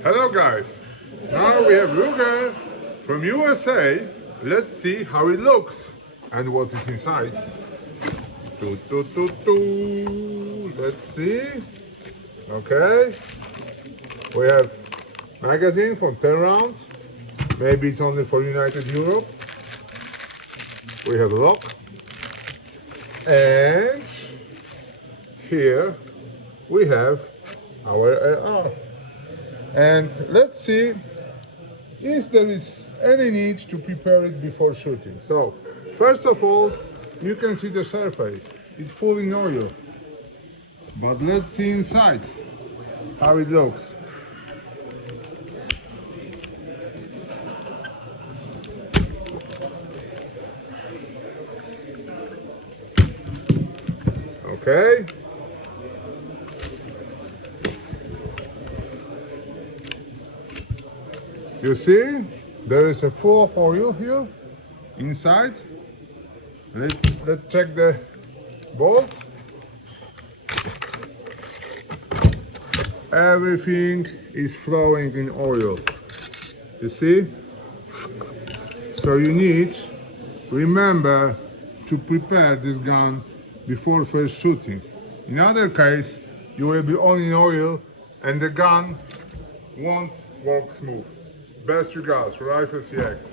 Hello guys, now we have Ruger from USA. Let's see how it looks and what is inside. Let's see. Okay, we have magazine for 10 rounds. Maybe it's only for United Europe. We have a lock. And here we have our AR. And let's see if there is any need to prepare it before shooting. So, first of all, you can see the surface. It's full in oil. But let's see inside how it looks. Okay. You see, there is a full of oil here inside. Let's check the bolt. Everything is flowing in oil. You see? So you need, remember to prepare this gun before first shooting. In other case, you will be on in oil and the gun won't work smooth. Best regards, Riflecx.